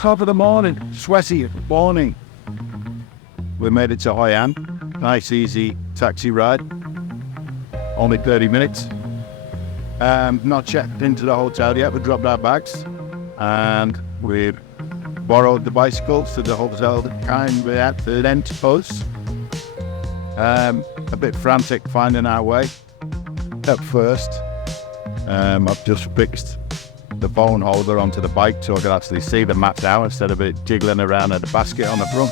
top of the morning, sweaty morning. We made it to Hoi An. Nice, easy taxi ride. Only 30 minutes. Not checked into the hotel yet. We dropped our bags and we borrowed the bicycles to the hotel that kind of lent us. A bit frantic finding our way at first. I've just fixed the phone holder onto the bike so I can actually see the map now instead of it jiggling around at the basket on the front.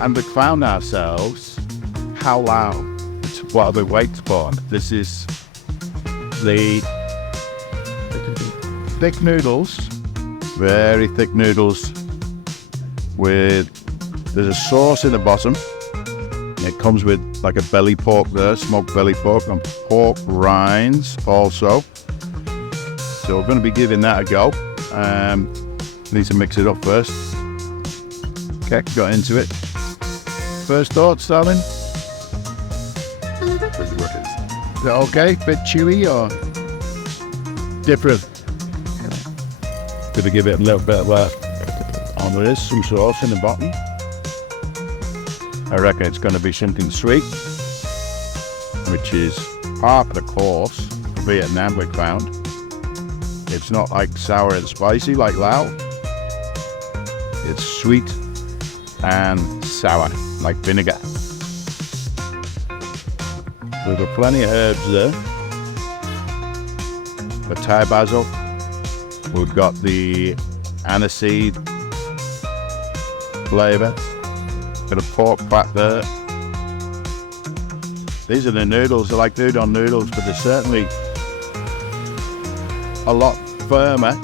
And we found ourselves Cao Lau. It's what I've been waiting for. This is the thick noodles, very thick noodles with, there's a sauce in the bottom. It comes with like a belly pork there, smoked belly pork and pork rinds also. So we're going to be giving that a go. Need to mix it up first. Okay, got into it. First thoughts, darling? Is it okay? Bit chewy or different? Gonna give it a little bit of there is some sauce in the bottom. I reckon it's going to be something sweet, which is part of the course for Vietnam, we found. It's not like sour and spicy like Lao. It's sweet and sour, like vinegar. We've got plenty of herbs there. The Thai basil. We've got the aniseed flavour. Got a pork fat there. These are the noodles. They're like udon noodles, but they're certainly a lot firmer.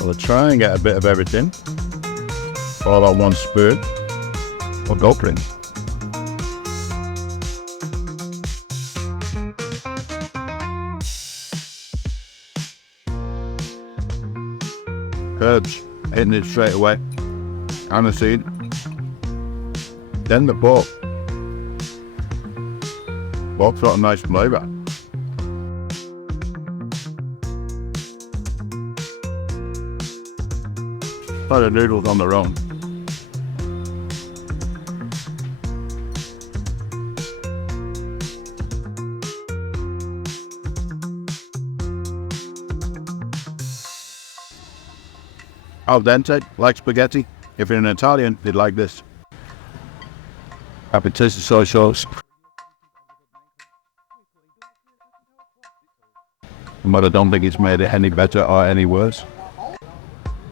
I'll try and get a bit of everything all on one spoon. Or dumpling. Herbs, hitting it straight away. Aniseed. Then the pork. Pork's got a nice flavour. Try the noodles on their own. Al dente, like spaghetti. If you're an Italian, you'd like this. Happy to taste the soy sauce. But I don't think it's made it any better or any worse.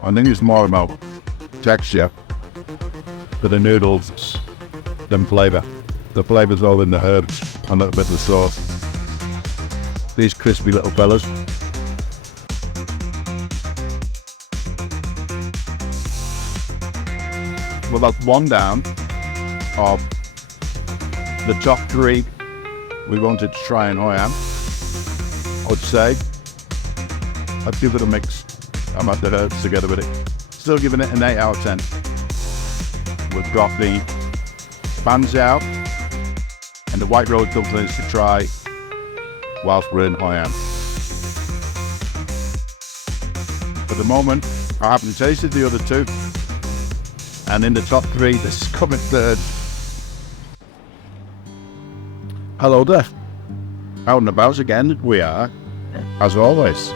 I think it's more about texture for the noodles than flavour. The flavour's all in the herbs and a little bit of the sauce. These crispy little fellas. Well, that's one down of the top three we wanted to try in Hoi An. I would say I'd give it a mix. I'm at the herbs together with it. Still giving it an 8 out of 10. We've got the Banh Xeo and the white rose dumplings to try whilst we're in Hoi An. For the moment, I haven't tasted the other two. And in the top three, this is coming third. Hello there. Out and about again, we are, as always.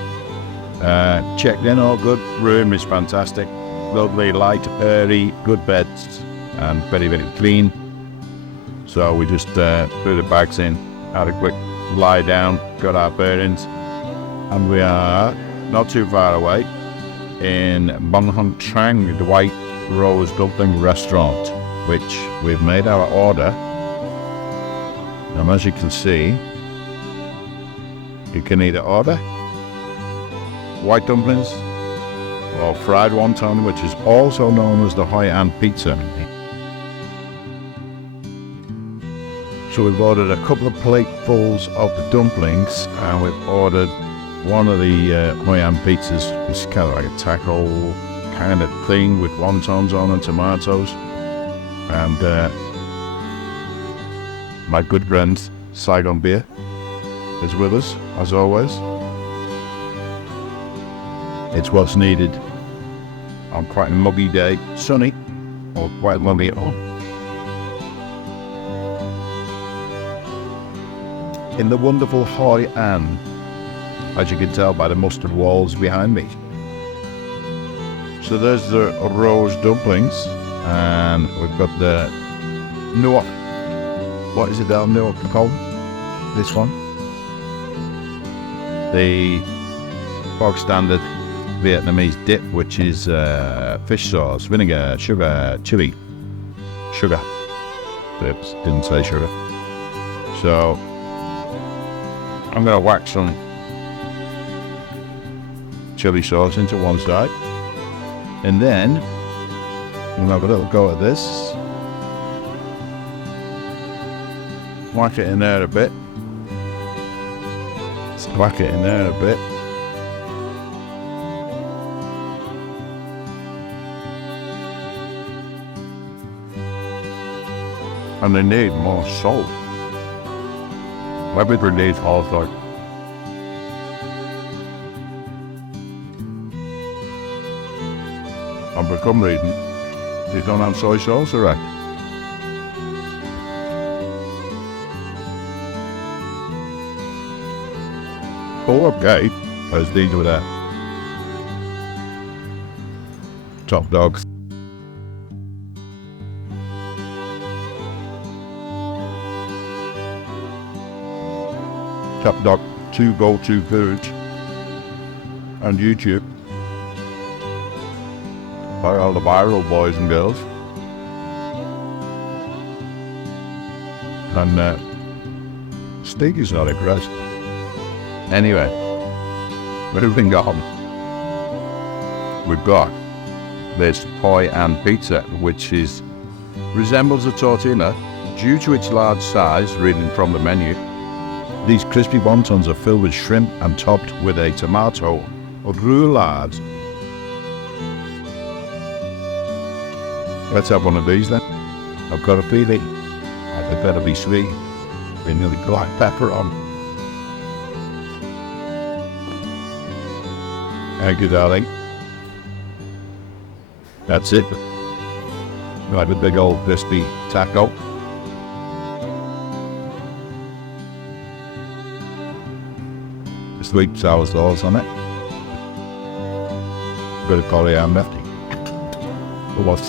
Checked in, all good. Room is fantastic. Lovely, light, airy, good beds, and very, very clean. So we just threw the bags in, had a quick lie down, got our bearings, and we are not too far away in Banh Xeo, the white Rose Dumpling restaurant, which we've made our order. And as you can see, you can either order white dumplings or fried wonton, which is also known as the Hoi An pizza. So we've ordered a couple of platefuls of the dumplings, and we've ordered one of the Hoi An pizzas. It's kind of like a taco kind of thing with wontons on and tomatoes. And my good friend Saigon Beer is with us, as always. It's what's needed on quite a muggy day, sunny or quite muggy at home. In the wonderful Hoi An, as you can tell by the mustard walls behind me. So there's the Rose Dumplings, and we've got the Nuoc. What is it down Nuoc called? This one? The bog standard Vietnamese dip, which is fish sauce, vinegar, sugar, chili. Sugar. Oops, didn't say sugar. So I'm going to whack some chili sauce into one side, and then we'll have a little go at this. Whack it in there a bit. Whack it in there a bit. And they need more salt. Everything needs all salt. And for some reason, they don't have soy sauce, right? Oh, okay. As these were there. Top dogs. Top dog, 2 go-to foods on YouTube by all the viral boys and girls. And steak is not a crust. Anyway, moving on. We've got this Hoi An pizza, which resembles a tortilla due to its large size, reading from the menu. These crispy wontons are filled with shrimp and topped with a tomato roulade. Let's have one of these then. I've got a feeling they better be sweet. They nearly black pepper on. Thank you, darling. That's it. Right, a big old crispy taco. Sweet sour sauce on it. Bit of coriander. What's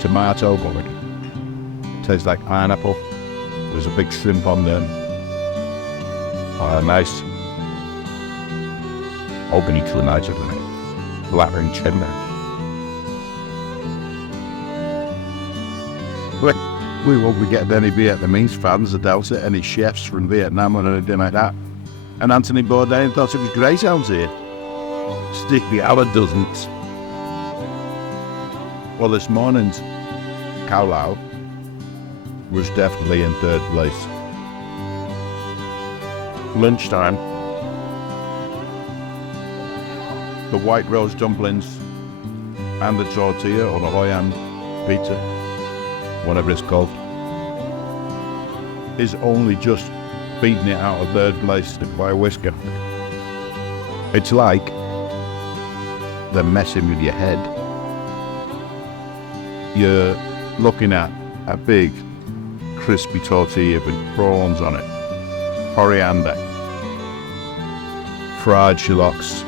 tomato board. Tastes like pineapple. There's a big shrimp on there. Nice. Hoping it's the nicer than it. Blattering cheddar. We won't be getting any Vietnamese fans, I doubt it, any chefs from Vietnam or anything like that. And Anthony Bourdain thought it was great out here. Sticky Howard doesn't. Well, this morning's Cao Lau was definitely in third place. Lunchtime, the white rose dumplings and the tortilla, or the Hoi An pizza, whatever it's called, is only just beating it out of third place by a whisker. It's like they're messing with your head. You're looking at a big crispy tortilla with prawns on it, coriander, fried shallots,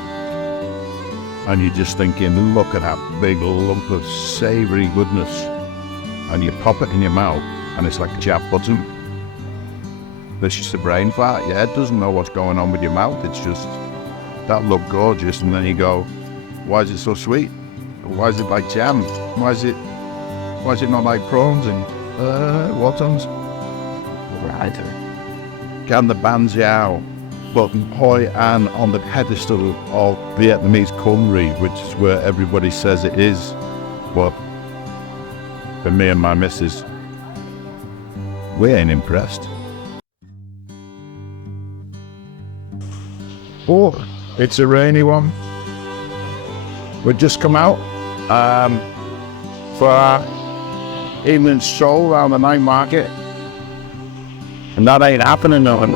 and you're just thinking, look at that big lump of savoury goodness, and you pop it in your mouth and it's like a jab button. There's just a brain fart. Your head doesn't know what's going on with your mouth. It's just, that looked gorgeous, and then you go, why is it so sweet? Why is it like jam? Why is it not like prawns and wontons? Right. Can the Banh Xeo put Hoi An on the pedestal of Vietnamese culinary, which is where everybody says it is. But for me and my missus, we ain't impressed. Oh, it's a rainy one. We've just come out for our evening stroll around the night market, and that ain't happening nothing.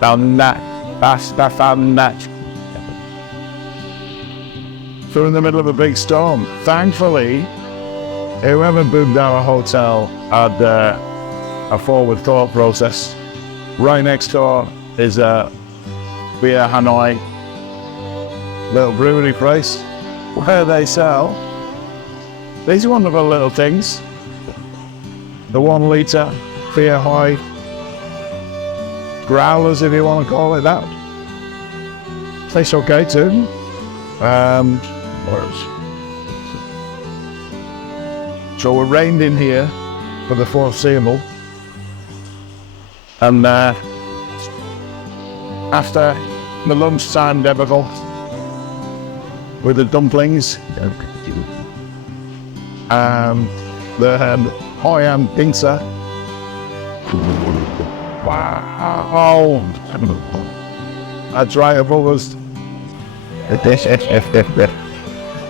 Found that, found that. So in the middle of a big storm. Thankfully, whoever booked our hotel had a forward thought process. Right next door is a Beer Hanoi little brewery place where they sell these wonderful little things. The 1 litre Beer Hoi growlers, if you want to call it that. Tastes okay too. So we're reined in here for the foreseeable, and after the lunchtime debacle with the dumplings and the Hoi An pizza, wow, that's right above us.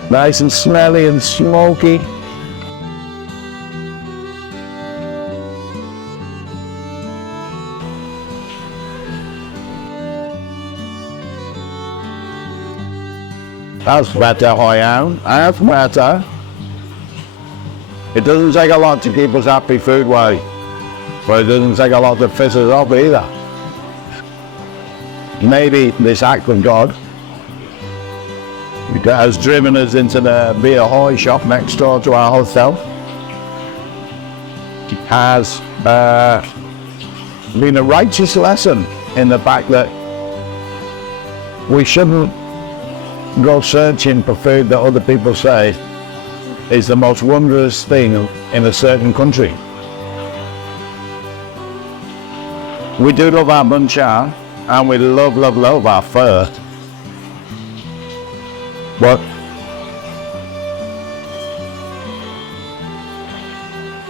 Nice and smelly and smoky. That's better, Hoi An. That's better. It doesn't take a lot to keep us happy food-wise, but it doesn't take a lot to piss us off either. Maybe this act of God has driven us into the Beer Hoi shop next door to our hotel. It has been a righteous lesson in the fact that we shouldn't go searching for food that other people say is the most wondrous thing in a certain country. We do love our Banh Xeo, and we love our pho. But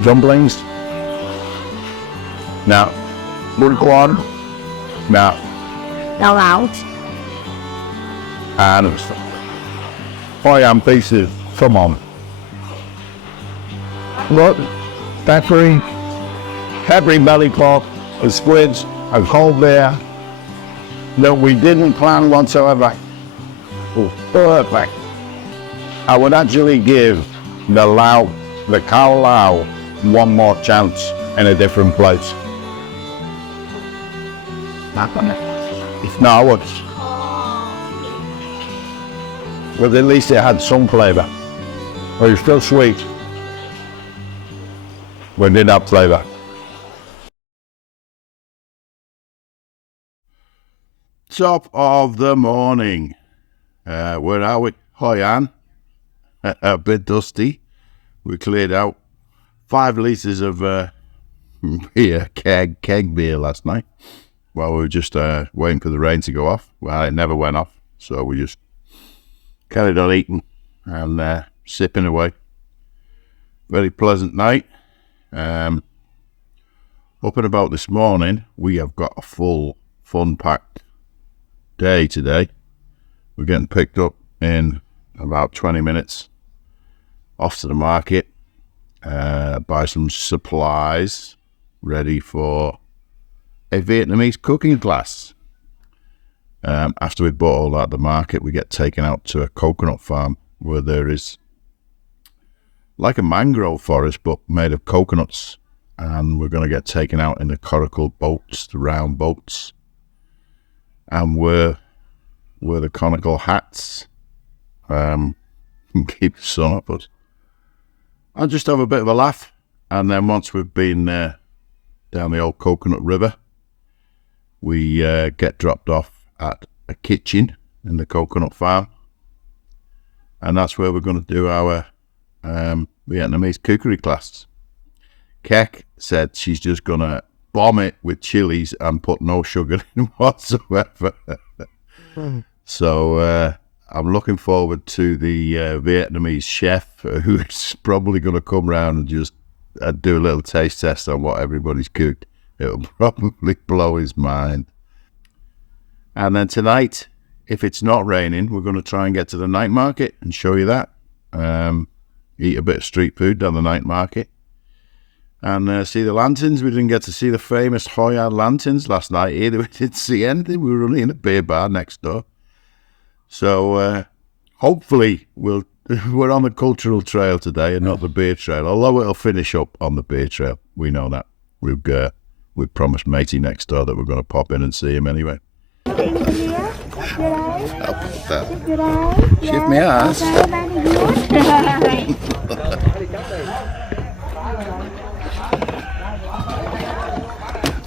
dumplings? No. Bullcorn? No. Cao Lau. And Hoi An pieces, come on. Look, peppery belly pork, and squids, and cold beer that we didn't plan whatsoever. Oh, perfect. I would actually give the Cao Lau one more chance in a different place. If not, I would. But at least it had some flavour. But it's still sweet. But it did have flavour. Top of the morning. Where are we? Hoi An. A bit dusty. We cleared out 5 litres of beer, keg beer last night while we were just waiting for the rain to go off. Well, it never went off, so we just carried on eating and sipping away. Very pleasant night. Up and about this morning, we have got a full, fun-packed day today. We're getting picked up in about 20 minutes off to the market, buy some supplies ready for a Vietnamese cooking class. After we bought all that at the market, we get taken out to a coconut farm where there is like a mangrove forest but made of coconuts, and we're going to get taken out in the coracle boats, the round boats, and wear the conical hats, keep the sun up us. I'll just have a bit of a laugh, and then once we've been down the old coconut river, we get dropped off at a kitchen in the coconut farm, and that's where we're going to do our Vietnamese cookery class. Kek said she's just going to bomb it with chilies and put no sugar in whatsoever. So I'm looking forward to the Vietnamese chef who's probably going to come round and just do a little taste test on what everybody's cooked. It'll probably blow his mind. And then tonight, if it's not raining, we're going to try and get to the night market and show you that. Eat a bit of street food down the night market. And see the lanterns. We didn't get to see the famous Hoi An lanterns last night either. We didn't see anything. We were only in a beer bar next door. So hopefully we're on the cultural trail today and not the beer trail, although it'll finish up on the beer trail. We know that. We've promised matey next door that we're going to pop in and see him anyway. Shift my ass.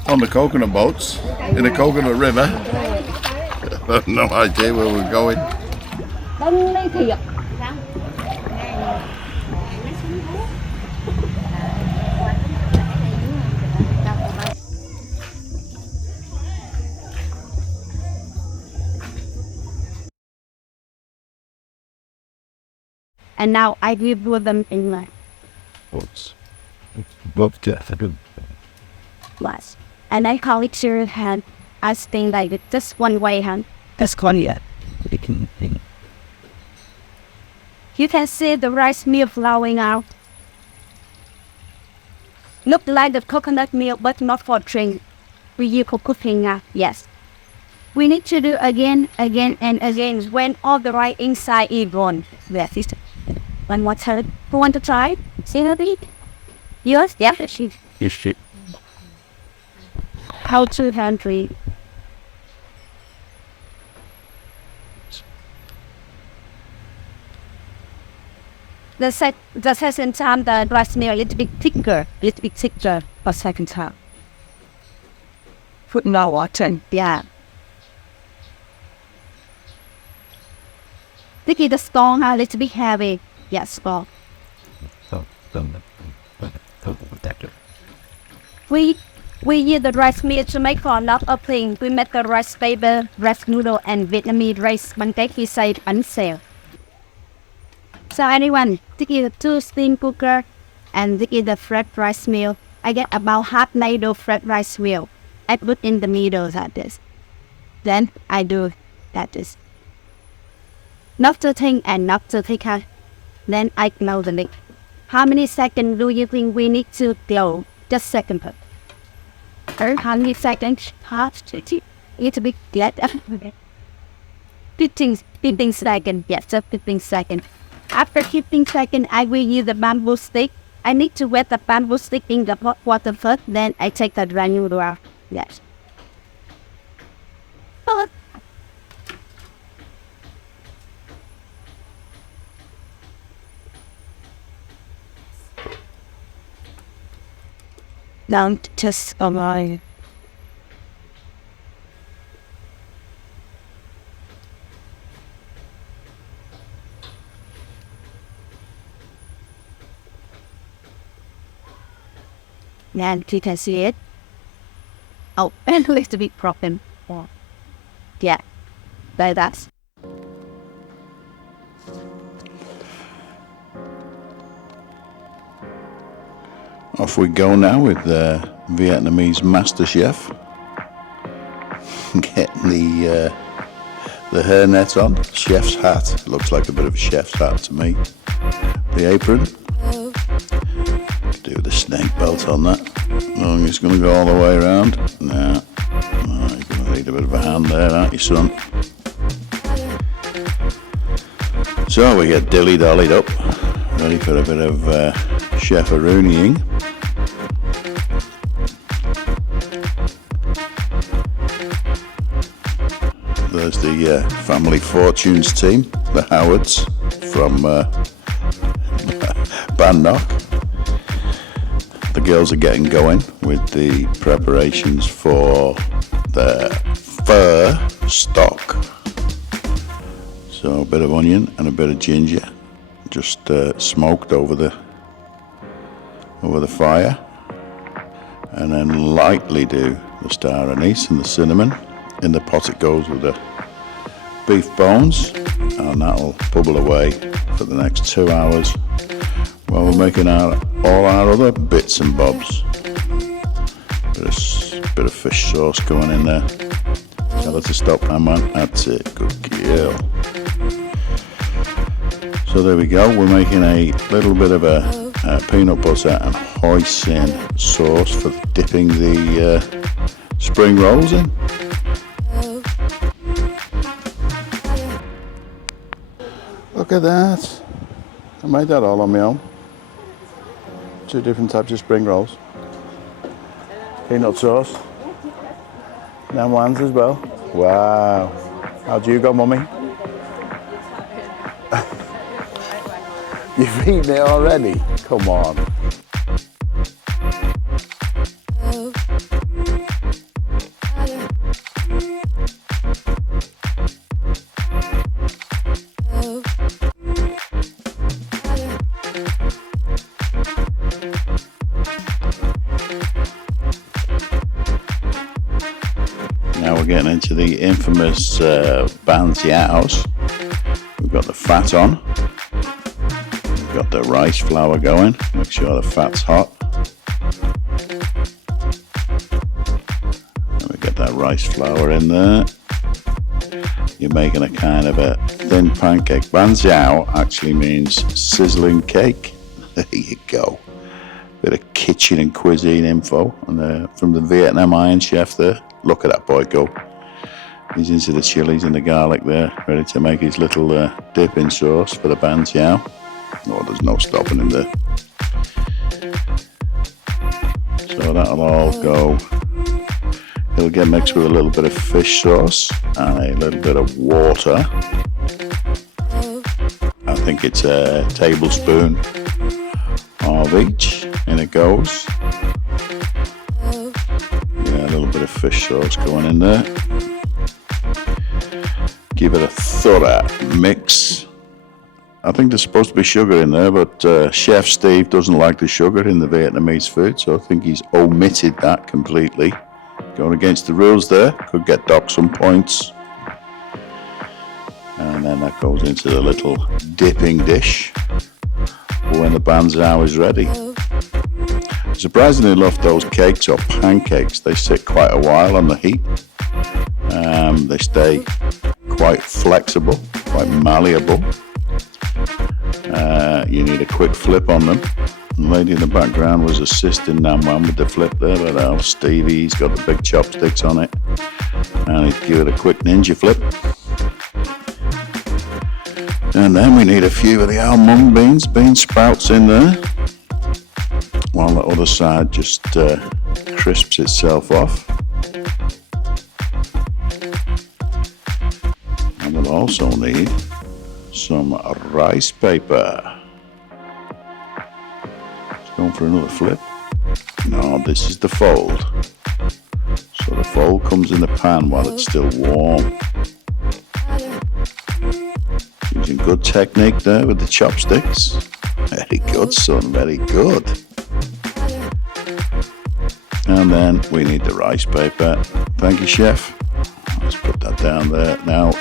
On the coconut boats in the coconut river. I have no idea where we're going. And now I live with them in my class. And I call it your hand as thing like it, just one way hand. That's colonial. You can see the rice milk flowing out. Look like the coconut milk, but not for drink. We use for cooking now, yes. We need to do again and again when all the rice inside is gone. Yes, it's one more time. Who want to try? See a bit? Yes, yes. Yes, How to handle the second time the rice milk a little bit thicker for second time. Put more water. Yeah. This is the stone a little bit heavy. Yes, small. We use the rice meal to make for a lot of things. We make the rice paper, rice noodle, and Vietnamese rice pancakes we say Banh Xeo. So anyone, this is the 2 steam cooker, and this is the fresh rice meal. I get about half ladle fresh rice meal. I put in the middle like this. Then I do that is. Not too thin and not too thick. Then I close the lid. How many seconds do you think we need to close? Just second per. How many seconds? Half, 20. It's a bit get up. 15 seconds. Yes, just 15 seconds. After 15 seconds, I will use the bamboo stick. I need to wet the bamboo stick in the hot water first. Then I take the dry noodle out. Yes. Don't just arrive. And you can see it. Oh, and a little bit problem. Yeah, like that. Off we go now with the Vietnamese master chef. Getting the hairnet on, chef's hat. Looks like a bit of a chef's hat to me. The apron. Do the snake belt on that. Oh, it's going to go all the way around. No. Oh, you're going to need a bit of a hand there, aren't you, son? So we get dilly-dollied up, ready for a bit of chef-a-rooneying. There's the family fortunes team, the Howards from Danang. The girls are getting going with the preparations for the pho stock. So a bit of onion and a bit of ginger, just smoked over the fire, and then lightly do the star anise and the cinnamon. In the pot it goes with the beef bones, and that'll bubble away for the next 2 hours while we're making all our other bits and bobs. Bit of fish sauce going in there. Tell her to stop now, man. That's it. Good girl. So there we go. We're making a little bit of a peanut butter and hoisin sauce for dipping the spring rolls in. Look at that. I made that all on my own. 2 different types of spring rolls. Peanut sauce. Nam ones as well. Wow. How'd you go, Mummy? You've eaten it already? Come on. Now we're getting into the infamous Banh Xeo. We've got the fat on. We've got the rice flour going. Make sure the fat's hot. And we get that rice flour in there. You're making a kind of a thin pancake. Banh Xeo actually means sizzling cake. There you go. Bit of kitchen and cuisine info from the Vietnam Iron Chef there. Look at that boy go. He's into the chilies and the garlic there, ready to make his little dipping sauce for the Banh Xeo. Oh, there's no stopping him there. So that'll all go. It'll get mixed with a little bit of fish sauce and a little bit of water. I think it's a tablespoon of each, and it goes. Yeah, a little bit of fish sauce going in there. Give it a thorough mix. I think there's supposed to be sugar in there, but Chef Steve doesn't like the sugar in the Vietnamese food, so I think he's omitted that completely. Going against the rules there, could get docked some points. And then that goes into the little dipping dish when the Banh Xeo is ready. Surprisingly enough, those cakes or pancakes, they sit quite a while on the heat. They stay quite flexible, quite malleable. You need a quick flip on them. The lady in the background was assisting Nam Wan with the flip there, but Stevie's got the big chopsticks on it. And he'd give it a quick ninja flip. And then we need a few of the almond bean sprouts in there, while the other side just crisps itself off. And we'll also need some rice paper. Just going for another flip. No, this is the fold. So the fold comes in the pan while it's still warm. Using good technique there with the chopsticks. Very good, son, very good. And then we need the rice paper. Thank you, chef. Let's put that down there. Now,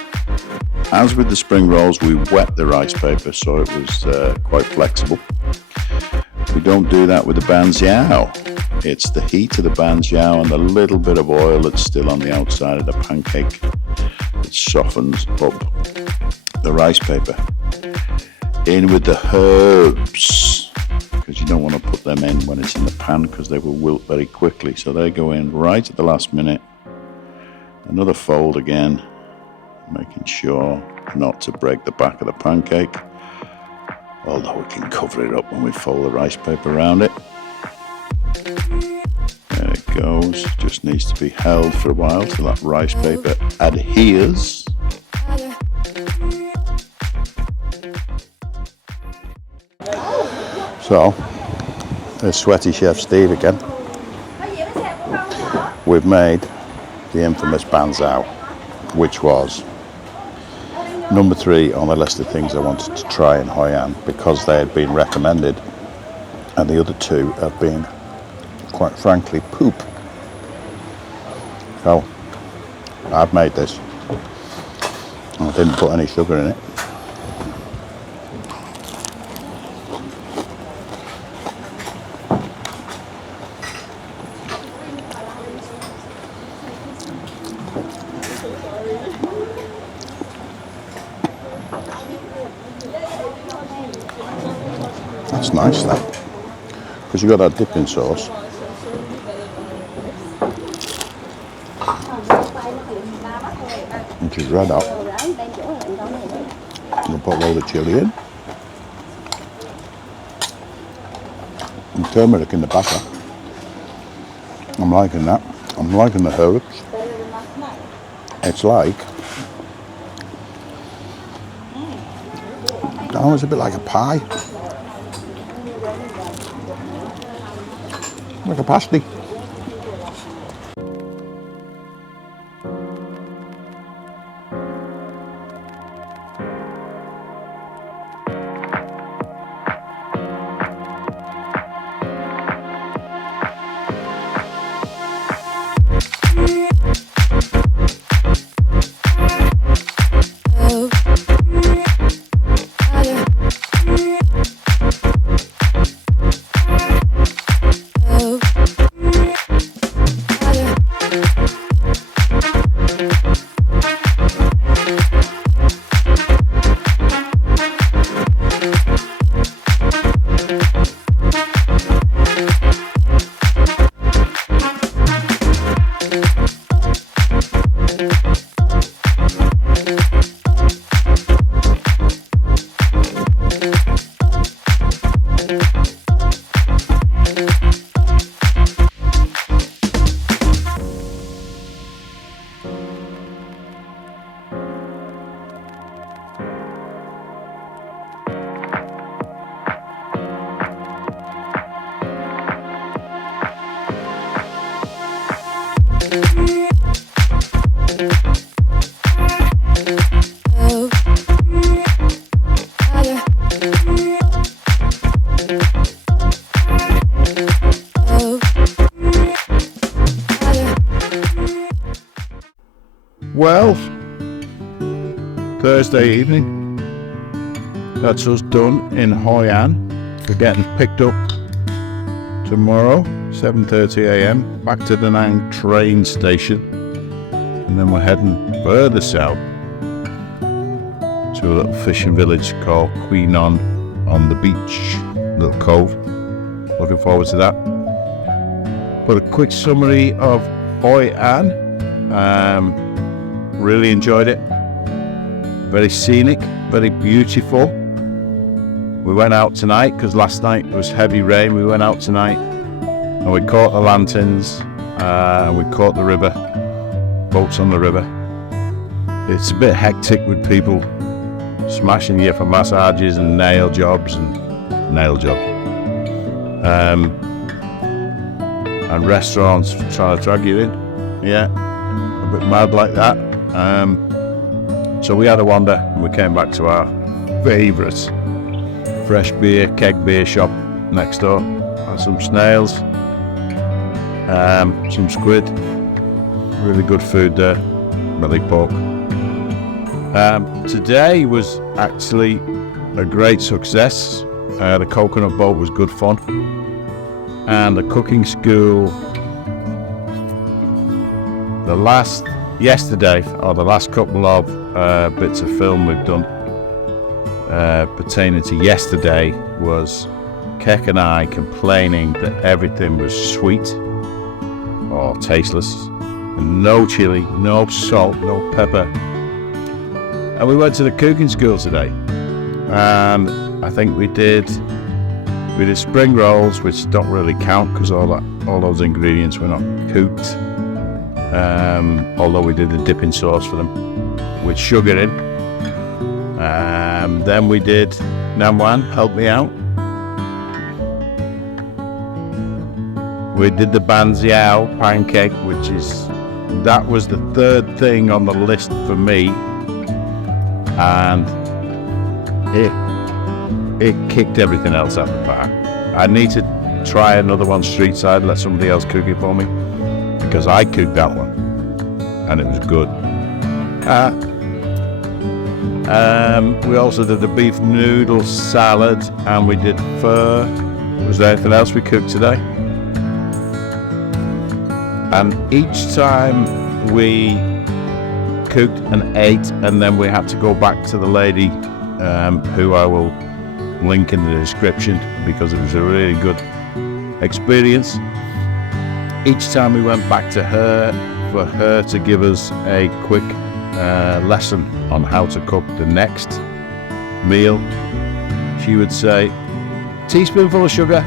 as with the spring rolls, we wet the rice paper so it was quite flexible. We don't do that with the Banh Xeo. It's the heat of the Banh Xeo and the little bit of oil that's still on the outside of the pancake that softens up the rice paper. In with the herbs, because you don't want to put them in when it's in the pan because they will wilt very quickly. So they go in right at the last minute. Another fold again, making sure not to break the back of the pancake, although we can cover it up when we fold the rice paper around it. There it goes, just needs to be held for a while till that rice paper adheres. So, there's sweaty Chef Steve again. We've made the infamous Banh Xeo, which was number 3 on the list of things I wanted to try in Hoi An because they had been recommended, and the other 2 have been, quite frankly, poop. So, I've made this. I didn't put any sugar in it. That's nice, that, because you got that dipping sauce. Which is red hot. We'll put a load of chilli in. And turmeric in the batter. I'm liking that. I'm liking the herbs. It's like, oh, it's a bit like a pie. Like a pasty. Well, Thursday evening, that's us done in Hoi An. We're getting picked up tomorrow, 7:30 a.m, back to Danang train station, and then we're heading further south to a little fishing village called Cuisine on the beach, little cove. Looking forward to that. But a quick summary of Hoi An. Really enjoyed it. Very scenic, very beautiful. We went out tonight because last night it was heavy rain. We went out tonight and we caught the lanterns and we caught the river, boats on the river. It's a bit hectic with people smashing you for massages and nail jobs and restaurants trying to drag you in. Yeah, a bit mad like that. So we had a wander and we came back to our favourite fresh beer, keg beer shop next door. Had some snails, some squid, really good food there, belly pork. Today was actually a great success. The coconut boat was good fun, and the cooking school, the last couple of bits of film we've done pertaining to yesterday was Keck and I complaining that everything was sweet or tasteless, and no chili, no salt, no pepper. And we went to the cooking school today, and I think we did spring rolls, which don't really count because all those ingredients were not cooked. Although we did the dipping sauce for them with sugar in. Then we did Nam Wan, help me out. We did the Banh Xeo pancake, that was the third thing on the list for me, and it kicked everything else out the park. I need to try another one street side, let somebody else cook it for me, because I cooked that one and it was good. We also did the beef noodle salad and we did pho. Was there anything else we cooked today? And each time we cooked and ate, and then we had to go back to the lady who I will link in the description because it was a really good experience. Each time we went back to her for her to give us a quick lesson on how to cook the next meal, she would say, teaspoonful of sugar.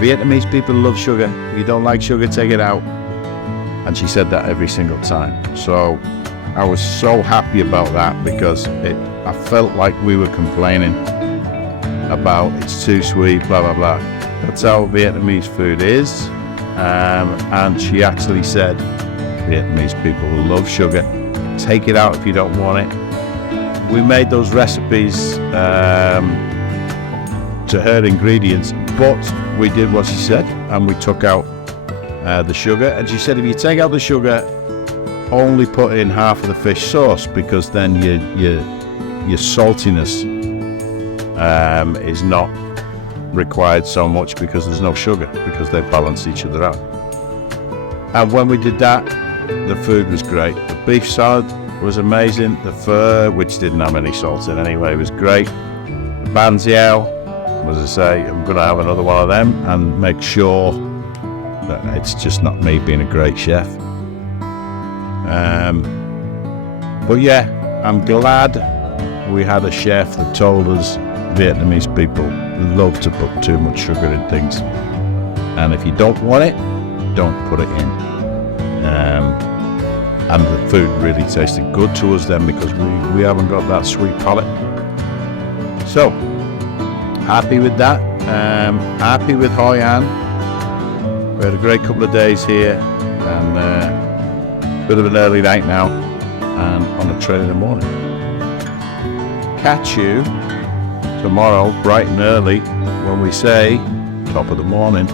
Vietnamese people love sugar. If you don't like sugar, take it out. And she said that every single time. So I was so happy about that, because I felt like we were complaining about it's too sweet, blah, blah, blah. That's how Vietnamese food is. And she actually said, Vietnamese people love sugar. Take it out if you don't want it. We made those recipes to her ingredients, but we did what she said, and we took out the sugar. And she said, if you take out the sugar, only put in half of the fish sauce, because then your saltiness is not required so much, because there's no sugar, because they balance each other out. And when we did that, the food was great. The beef salad was amazing. The pho, which didn't have any salt in anyway, was great. Banh Xeo, as I say, I'm going to have another one of them and make sure that it's just not me being a great chef. But yeah, I'm glad we had a chef that told us Vietnamese people love to put too much sugar in things, and if you don't want it, don't put it in. And the food really tasted good to us then, because we haven't got that sweet palate. So happy with that. Happy with Hoi An. We had a great couple of days here, and a bit of an early night now, and on the train in the morning. Catch you tomorrow bright and early when we say top of the morning.